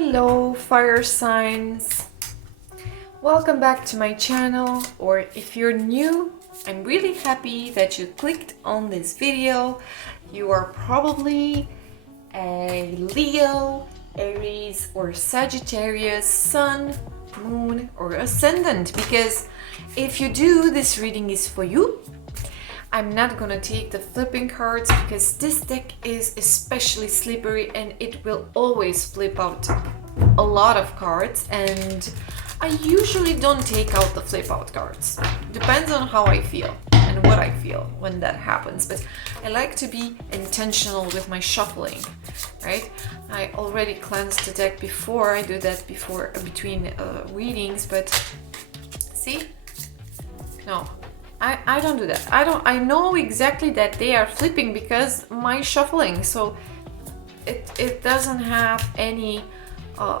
Hello fire signs, welcome back to my channel, or if you're new, I'm really happy that you clicked on this video. You are probably a Leo, Aries or Sagittarius sun, moon or ascendant, because if you do, this reading is for you. I'm not gonna take the flipping cards because this deck is especially slippery and it will always flip out a lot of cards, and I usually don't take out the flip out cards. Depends on how I feel and what I feel when that happens, but I like to be intentional with my shuffling, right? I already cleansed the deck before. I do that before between readings, but see? No. I don't do that. I know exactly that they are flipping because my shuffling, so it doesn't have any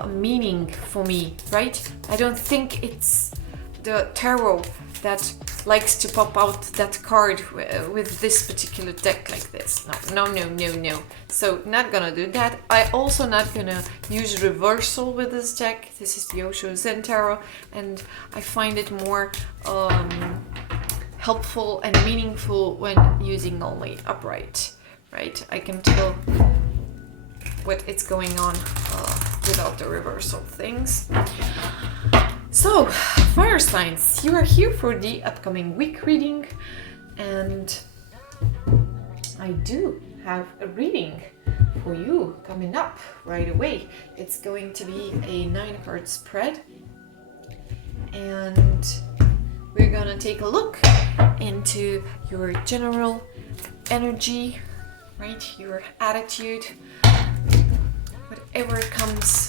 meaning for me, right? I don't think it's the tarot that likes to pop out that card with this particular deck like this. No. So not gonna do that. I also not gonna use reversal with this deck. This is the Osho Zen Tarot, and I find it more helpful and meaningful when using only upright, right? I can tell what is going on without the reversal things. So, fire signs, you are here for the upcoming week reading, and I do have a reading for you coming up right away. It's going to be a 9-card spread, and we're gonna take a look into your general energy, right? Your attitude, whatever comes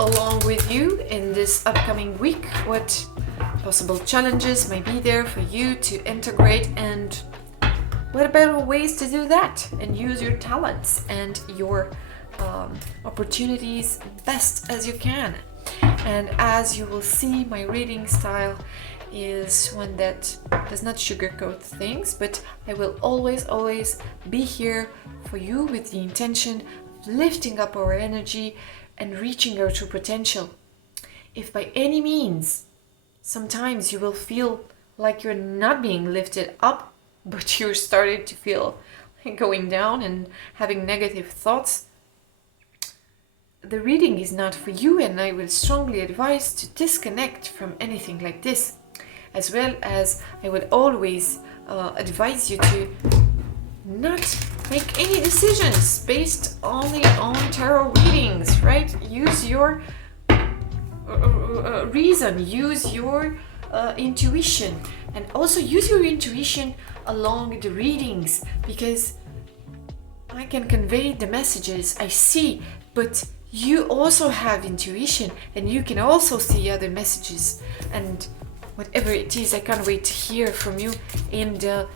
along with you in this upcoming week, what possible challenges may be there for you to integrate, and what better ways to do that and use your talents and your opportunities best as you can. And as you will see, my reading style is one that does not sugarcoat things, but I will always be here for you with the intention of lifting up our energy and reaching our true potential. If by any means sometimes you will feel like you're not being lifted up, but you're starting to feel like going down and having negative thoughts, the reading is not for you, and I will strongly advise to disconnect from anything like this. As well as I would always advise you to not make any decisions based only on tarot readings, right? Use your reason, use your intuition, and also use your intuition along the readings, because I can convey the messages I see, but you also have intuition and you can also see other messages. And whatever it is, I can't wait to hear from you in the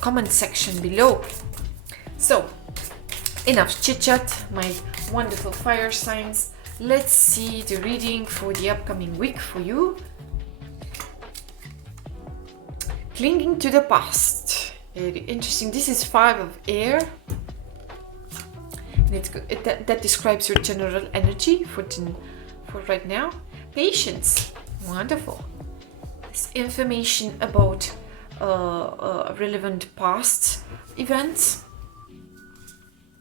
comment section below. So, enough chit chat, my wonderful fire signs. Let's see the reading for the upcoming week for you. Clinging to the past. Very interesting. This is 5 of air. And that describes your general energy for right now. Patience. Wonderful. Information about relevant past events,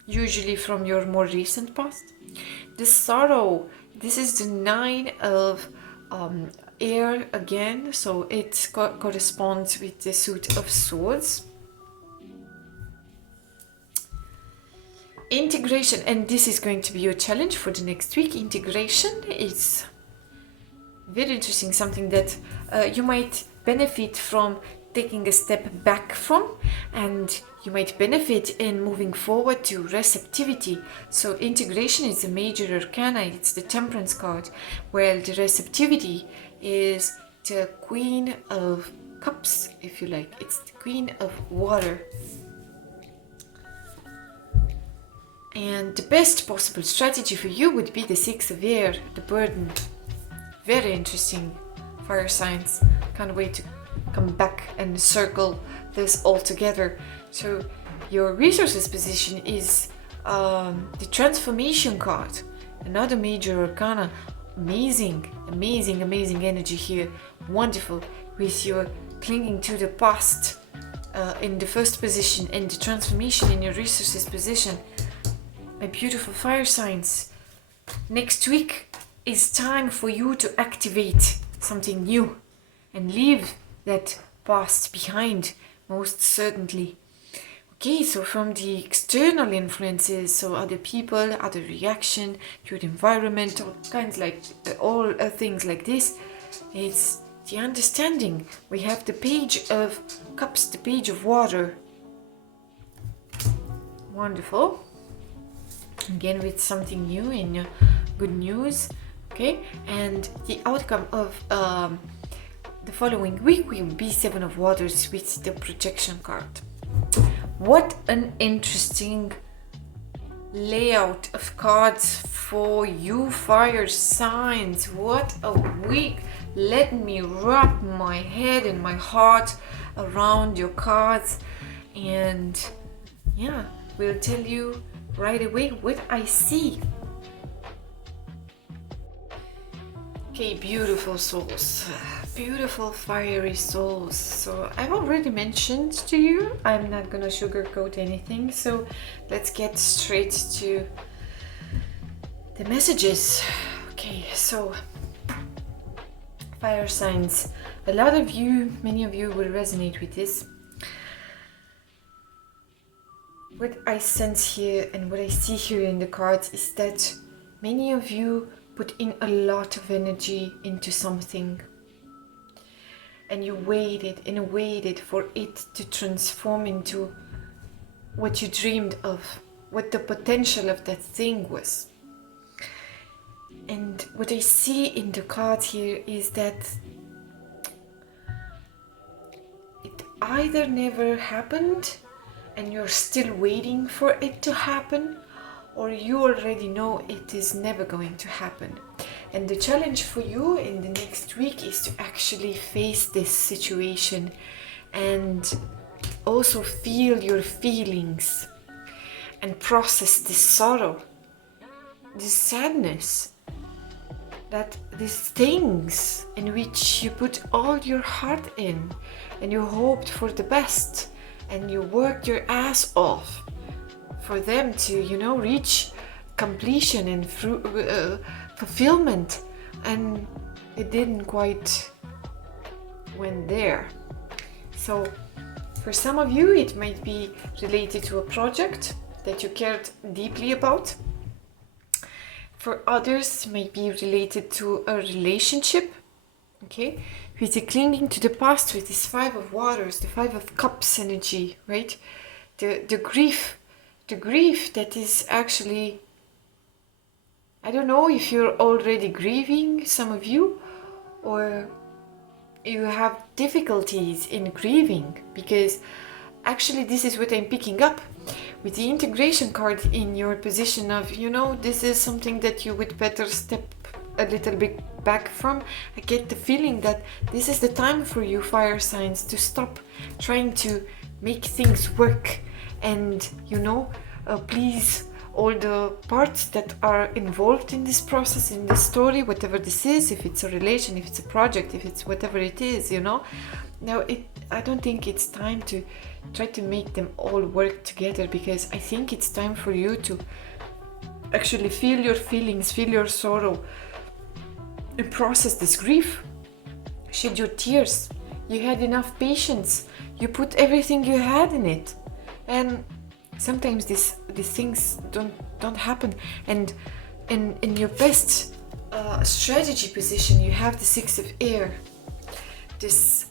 usually from your more recent past. The sorrow, this is the 9 of air again, so it corresponds with the suit of swords. Integration, and this is going to be your challenge for the next week. Integration is very interesting, something that you might benefit from taking a step back from, and you might benefit in moving forward to receptivity. So integration is a major arcana, it's the Temperance card, while the receptivity is the Queen of Cups, if you like. It's the Queen of Water. And the best possible strategy for you would be the 6 of air, the burden. Very interesting, fire signs. Can't wait to come back and circle this all together. So your resources position is the transformation card. another major arcana. Amazing, amazing, amazing energy here. Wonderful, with your clinging to the past in the first position and the transformation in your resources position. My beautiful fire signs. Next week is time for you to activate something new and leave that past behind, most certainly. Okay, so from the external influences, so other people, other reaction, your environment, all kinds like all things like this, it's the understanding. We have the Page of Cups, the Page of Water. Wonderful. Again with something new and good news. Okay, and the outcome of the following week will be Seven of Waters with the projection card. What an interesting layout of cards for you fire signs. What a week. Let me wrap my head and my heart around your cards, and yeah, we'll tell you right away what I see. Okay, beautiful souls, beautiful fiery souls. So I've already mentioned to you, I'm not gonna sugarcoat anything, so let's get straight to the messages. Okay, so fire signs, a lot of you, many of you will resonate with this. What I sense here and what I see here in the cards is that many of you put in a lot of energy into something, and you waited and waited for it to transform into what you dreamed of, what the potential of that thing was. And what I see in the card here is that it either never happened and you're still waiting for it to happen, or you already know it is never going to happen. And the challenge for you in the next week is to actually face this situation and also feel your feelings and process this sorrow, this sadness, that these things in which you put all your heart in and you hoped for the best and you worked your ass off for them to, you know, reach completion and fulfillment, and it didn't quite went there. So for some of you it might be related to a project that you cared deeply about. For others it might be related to a relationship, okay, with the clinging to the past, with this Five of Waters, the Five of Cups energy, right? The grief that is actually, I don't know if you're already grieving, some of you, or you have difficulties in grieving, because actually this is what I'm picking up with the integration card in your position of, you know, this is something that you would better step a little bit back from. I get the feeling that this is the time for you fire signs to stop trying to make things work and, you know, please all the parts that are involved in this process, in this story, whatever this is, if it's a relation, if it's a project, if it's whatever it is, you know. Now, I don't think it's time to try to make them all work together, because I think it's time for you to actually feel your feelings, feel your sorrow, and process this grief. Shed your tears. You had enough patience. You put everything you had in it, and sometimes these things don't happen. And in your best strategy position, you have the Six of Air, this,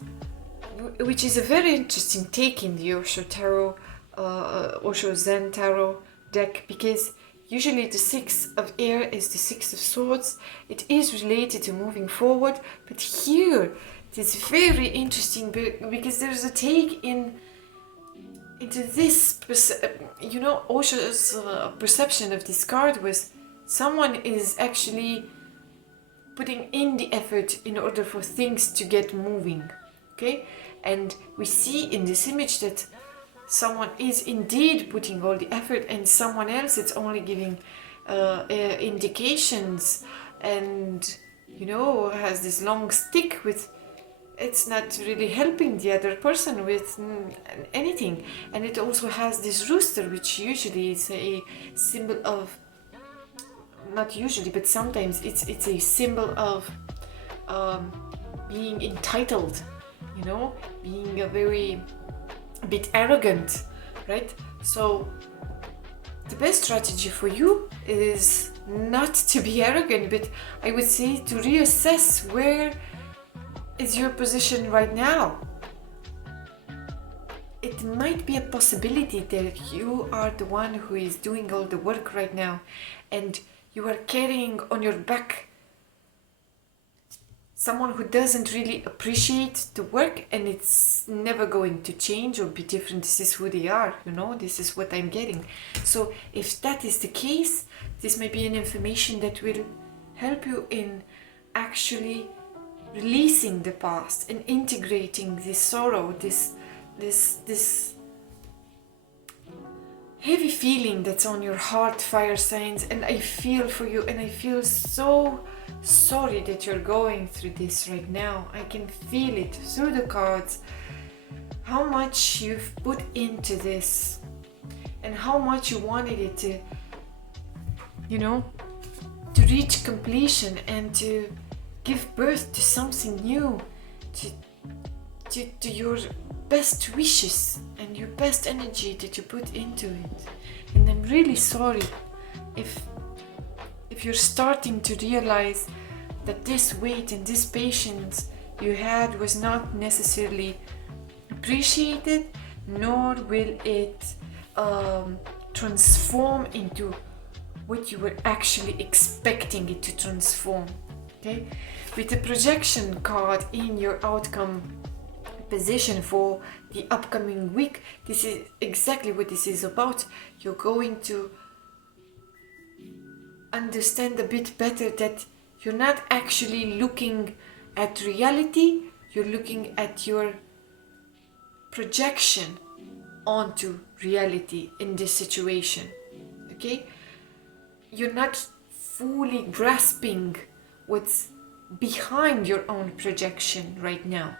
which is a very interesting take in the Osho Tarot, Osho Zen Tarot deck, because usually the Six of Air is the Six of Swords. It is related to moving forward, but here it is very interesting because there's a take into this, you know, Osho's perception of this card was someone is actually putting in the effort in order for things to get moving, okay? And we see in this image that someone is indeed putting all the effort, and someone else is only giving indications, and you know, has this long stick with, it's not really helping the other person with anything. And it also has this rooster, which usually is a symbol of, not usually, but sometimes it's a symbol of being entitled, you know, being a bit arrogant, right? So the best strategy for you is not to be arrogant, but I would say to reassess where is your position right now. It might be a possibility that you are the one who is doing all the work right now, and you are carrying on your back someone who doesn't really appreciate the work, and it's never going to change or be different. This is who they are, you know, this is what I'm getting. So if that is the case, this may be an information that will help you in actually releasing the past and integrating this sorrow, this heavy feeling that's on your heart, fire signs. And I feel for you, and I feel so sorry that you're going through this right now. I can feel it through the cards, how much you've put into this and how much you wanted it to, you know, to reach completion and to give birth to something new, to your best wishes and your best energy that you put into it. And I'm really sorry if you're starting to realize that this wait and this patience you had was not necessarily appreciated, nor will it transform into what you were actually expecting it to transform. Okay, with the projection card in your outcome position for the upcoming week, this is exactly what this is about. You're going to understand a bit better that you're not actually looking at reality, you're looking at your projection onto reality in this situation. Okay, you're not fully grasping what's behind your own projection right now.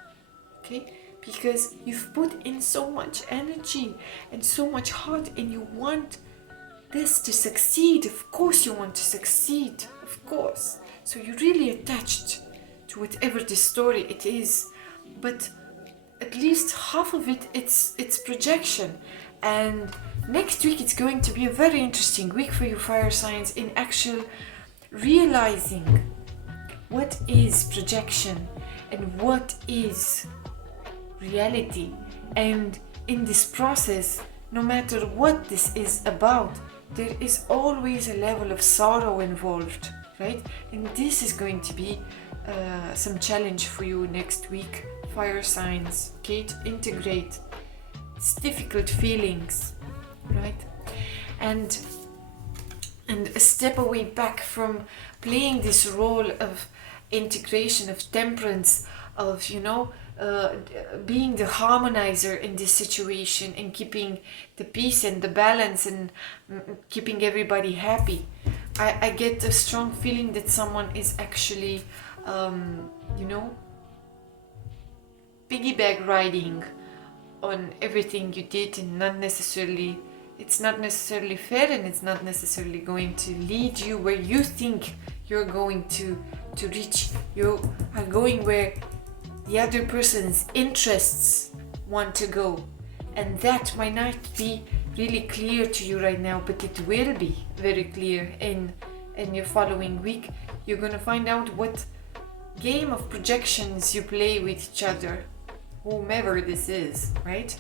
Okay, because you've put in so much energy and so much heart, and you want this to succeed. Of course you want to succeed, of course. So you're really attached to whatever the story it is, but at least half of it's projection. And next week it's going to be a very interesting week for you fire signs in actual realizing what is projection and what is reality. And in this process, no matter what this is about, there is always a level of sorrow involved, right? And this is going to be some challenge for you next week, fire signs, okay, to integrate it's difficult feelings, right? And a step away back from playing this role of integration, of temperance, of, you know, being the harmonizer in this situation and keeping the peace and the balance and keeping everybody happy. I get a strong feeling that someone is actually, you know, piggyback riding on everything you did, and not necessarily, it's not necessarily fair, and it's not necessarily going to lead you where you think you're going to reach. You are going where the other person's interests want to go, and that might not be really clear to you right now, but it will be very clear in your following week. You're gonna find out what game of projections you play with each other, whomever this is, right?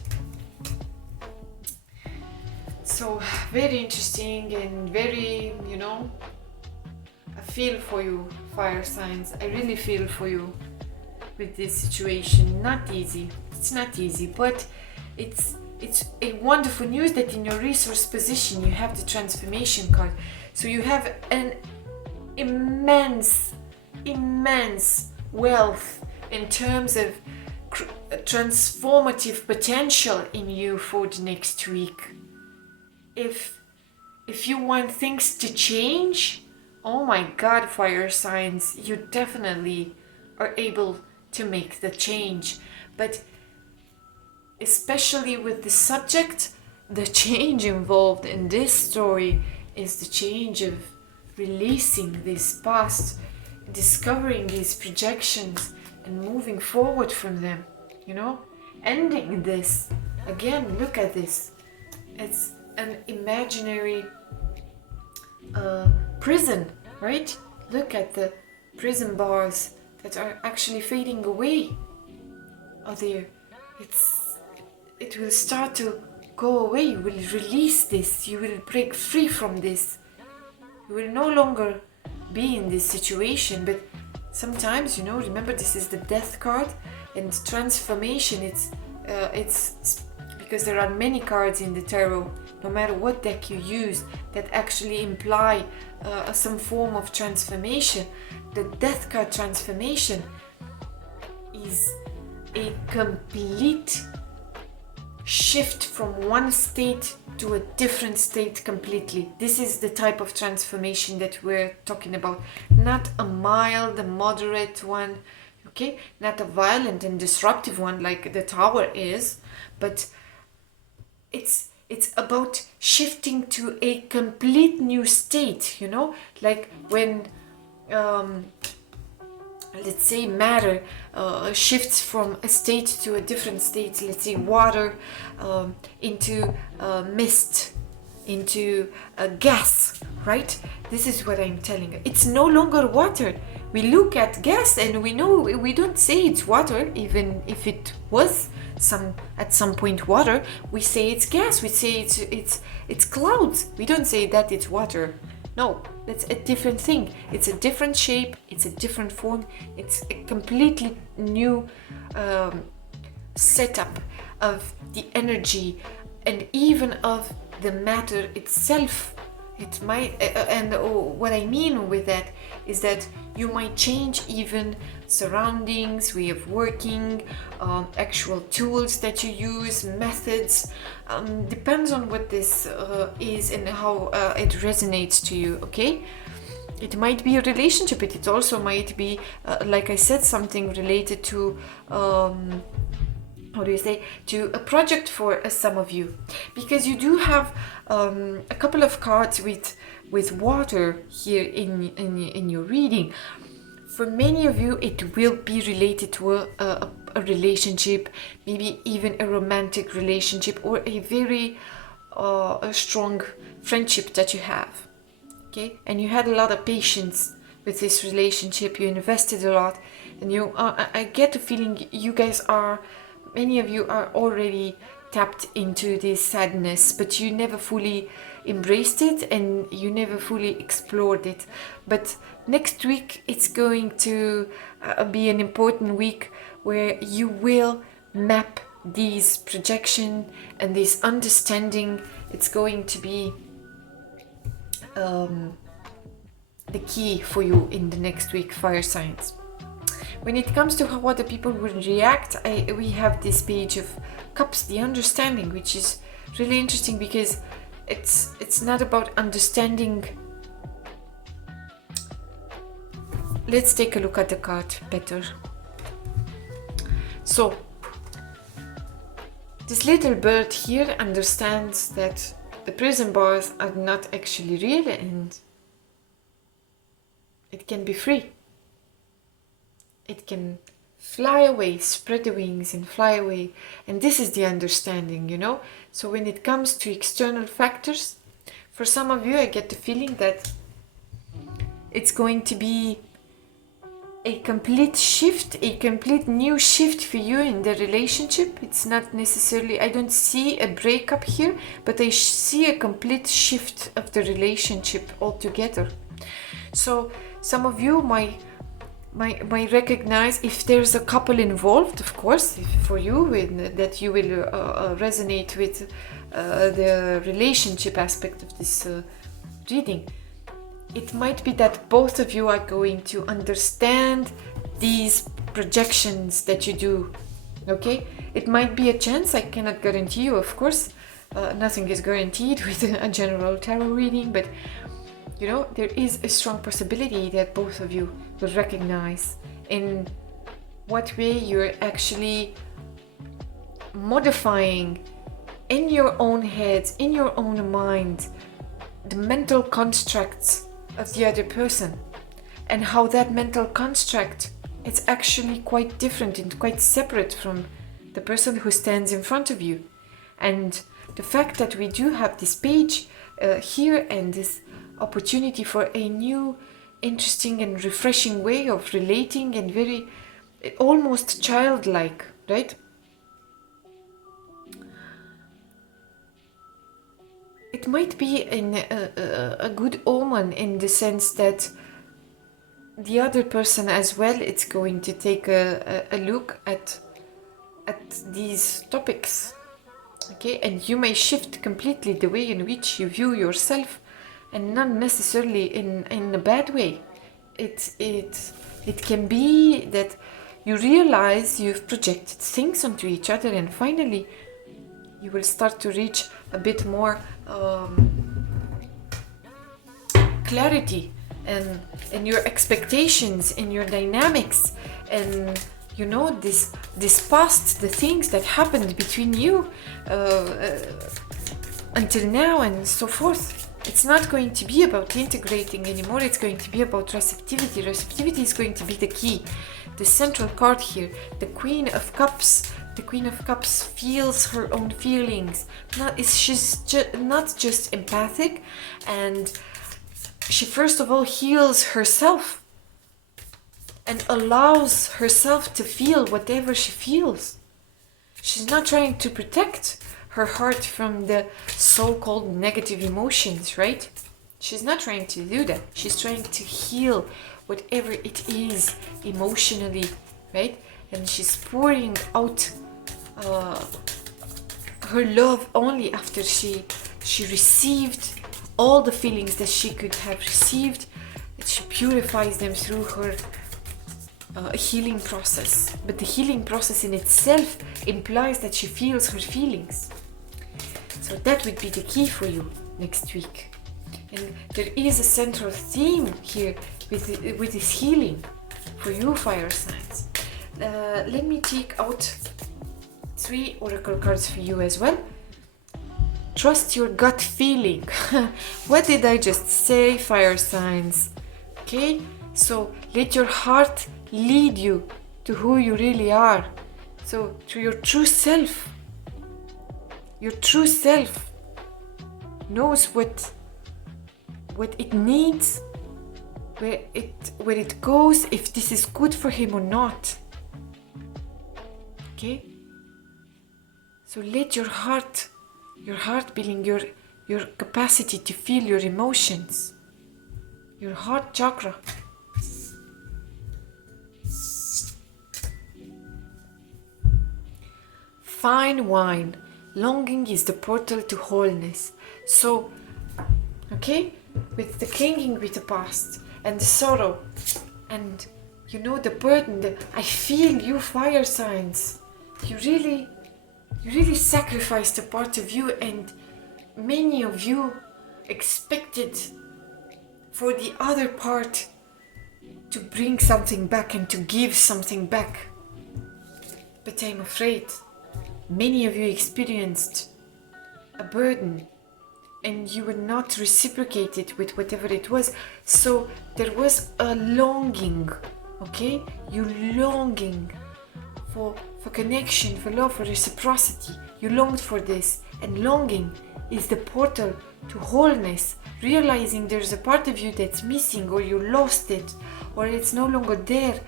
So very interesting and very, you know, I feel for you fire signs. I really feel for you with this situation. Not easy. It's not easy, but it's a wonderful news that in your resource position you have the transformation card. So you have an immense wealth in terms of transformative potential in you for the next week. If if you want things to change, oh my God, fire signs, you definitely are able to make the change. But especially with the subject, the change involved in this story is the change of releasing this past, discovering these projections and moving forward from them, you know, ending this. Again, look at this. It's an imaginary prison, right? Look at the prison bars that are actually fading away. Oh, there. It will start to go away. You will release this. You will break free from this. You will no longer be in this situation. But sometimes, you know, remember this is the death card, and transformation. It's because there are many cards in the tarot, no matter what deck you use, that actually imply some form of transformation. The death card transformation is a complete shift from one state to a different state completely. This is the type of transformation that we're talking about. Not a mild, a moderate one, okay? Not a violent and disruptive one like the Tower is, but it's about shifting to a complete new state, you know? Like when let's say matter shifts from a state to a different state, let's say water into mist, into gas, right? This is what I'm telling you. It's no longer water. We look at gas and we know, we don't say it's water, even if it was at some point water. We say it's gas. We say it's clouds. We don't say that it's water. No, that's a different thing. It's a different shape. It's a different form. It's a completely new setup of the energy and even of the matter itself. It might, and what I mean with that is that you might change even surroundings, way of working, actual tools that you use, methods. Depends on what this is and how it resonates to you, okay? It might be a relationship, but it also might be, like I said, something related to how do you say, to a project for some of you, because you do have a couple of cards with water here in your reading. For many of you, it will be related to a relationship, maybe even a romantic relationship, or a very a strong friendship that you have, okay? And you had a lot of patience with this relationship, you invested a lot, and you I get the feeling you guys are, many of you are already tapped into this sadness, but you never fully embraced it and you never fully explored it. But next week it's going to be an important week where you will map these projection and this understanding. It's going to be the key for you in the next week, fire signs. When it comes to how other people will react, we have this page of cups, the understanding, which is really interesting because it's not about understanding. Let's take a look at the card better. So this little bird here understands that the prison bars are not actually real and it can be free. It can fly away, spread the wings and fly away. And this is the understanding, you know. So when it comes to external factors, for some of you, I get the feeling that it's going to be a complete shift, a complete new shift for you in the relationship. It's not necessarily, I don't see a breakup here, but I see a complete shift of the relationship altogether. So some of you might recognize, if there's a couple involved, of course, for you, that you will resonate with the relationship aspect of this reading. It might be that both of you are going to understand these projections that you do, okay? It might be a chance, I cannot guarantee you, of course, Nothing is guaranteed with a general tarot reading, but you know, there is a strong possibility that both of you will recognize in what way you're actually modifying in your own head, in your own mind, the mental constructs of the other person, and how that mental construct is actually quite different and quite separate from the person who stands in front of you. And the fact that we do have this page here and this opportunity for a new, interesting and refreshing way of relating, and very almost childlike, right? It might be a good omen in the sense that the other person as well, it's going to take a look at these topics, okay? And you may shift completely the way in which you view yourself, and not necessarily in a bad way. It can be that you realize you've projected things onto each other, and finally you will start to reach a bit more clarity and your expectations, in your dynamics, and you know, this past, the things that happened between you until now and so forth. It's not going to be about integrating anymore, it's going to be about receptivity. Receptivity is going to be the key. The central card here, the Queen of Cups. The Queen of Cups feels her own feelings. She's not just empathic, and she first of all heals herself and allows herself to feel whatever she feels. She's not trying to protect her heart from the so-called negative emotions, right? She's not trying to do that. She's trying to heal whatever it is emotionally, right? And she's pouring out her love only after she received all the feelings that she could have received, that she purifies them through her healing process. But the healing process in itself implies that she feels her feelings. So that would be the key for you next week. And there is a central theme here with this healing for you, fire signs. Let me take out 3 oracle cards for you as well. Trust your gut feeling. What did I just say, fire signs? Okay, so let your heart lead you to who you really are. So to your true self. Your true self knows what it needs, where it goes, if this is good for him or not. Okay? So let your heart being your capacity to feel your emotions, your heart chakra. Fine wine. Longing is the portal to wholeness. So, okay, with the clinging with the past and the sorrow and, you know, the burden, I feel you, fire signs. You really sacrificed a part of you, and many of you expected for the other part to bring something back and to give something back. But I'm afraid many of you experienced a burden and you were not reciprocated with whatever it was. So there was a longing, okay? You longing for connection, for love, for reciprocity. You longed for this, and longing is the portal to wholeness. Realizing there's a part of you that's missing, or you lost it, or it's no longer there,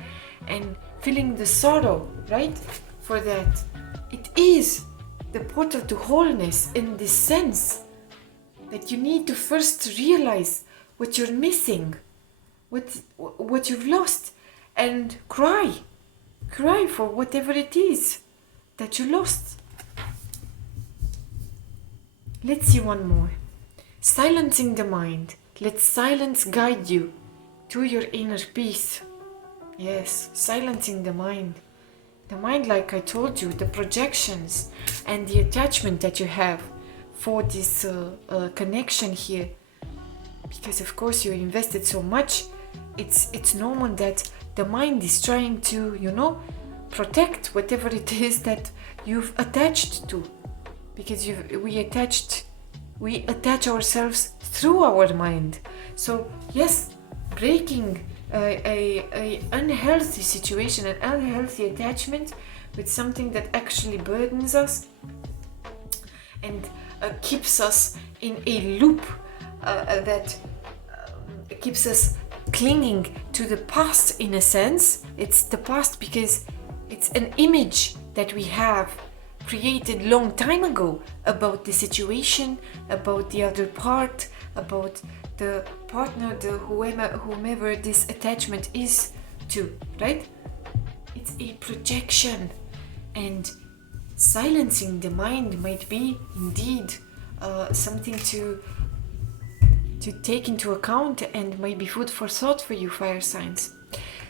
and feeling the sorrow, right? For that. It is the portal to wholeness in this sense that you need to first realize what you're missing, what you've lost, and cry for whatever it is that you lost. Let's see one more. Silencing the mind. Let silence guide you to your inner peace. Yes, silencing the mind. The mind, like I told you, the projections and the attachment that you have for this connection here, because of course you invested so much. It's normal that the mind is trying to, you know, protect whatever it is that you've attached to, because we attach ourselves through our mind. So yes, breaking a unhealthy situation, an unhealthy attachment with something that actually burdens us and keeps us in a loop that keeps us clinging to the past. In a sense, it's the past because it's an image that we have created long time ago about the situation, about the other part, about the partner, the whomever this attachment is to, right? It's a projection, and silencing the mind might be indeed something to take into account, and might be food for thought for you, fire signs.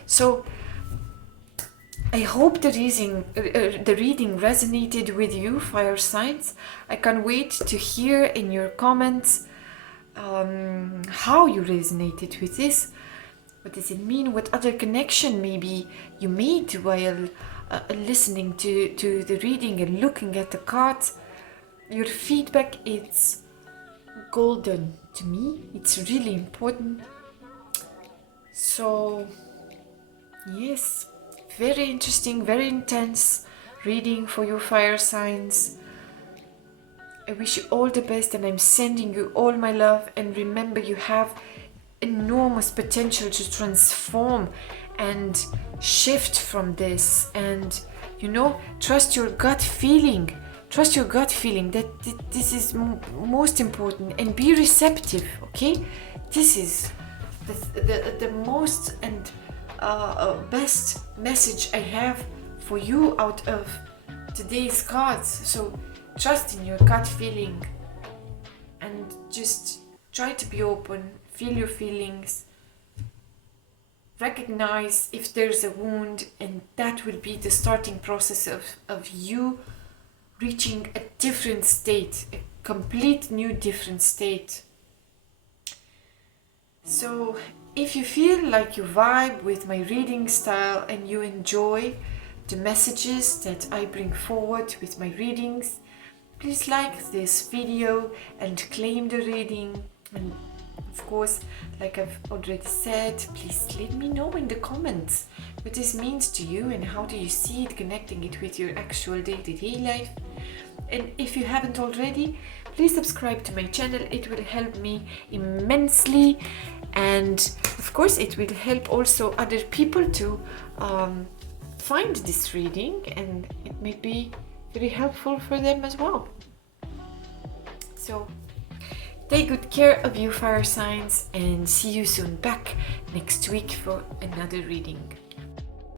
So I hope the reading resonated with you, fire signs. I can't wait to hear in your comments how you resonated with this. What does it mean? What other connection maybe you made while listening to the reading and looking at the cards? Your feedback is golden to me. It's really important. So yes, very interesting, very intense reading for you, fire signs. I wish you all the best, and I'm sending you all my love. And remember, you have enormous potential to transform and shift from this. And, you know, trust your gut feeling. Trust your gut feeling that this is most important, and be receptive, okay? This is the most and best message I have for you out of today's cards. So trust in your gut feeling and just try to be open, feel your feelings, recognize if there's a wound, and that will be the starting process of you reaching a different state, a complete new different state. So if you feel like you vibe with my reading style and you enjoy the messages that I bring forward with my readings, please like this video and claim the reading. And of course, like I've already said, please let me know in the comments what this means to you and how do you see it, connecting it with your actual day-to-day life. And if you haven't already, please subscribe to my channel. It will help me immensely, and of course it will help also other people to find this reading, and it may be very helpful for them as well. So take good care of you, fire signs, and see you soon back next week for another reading.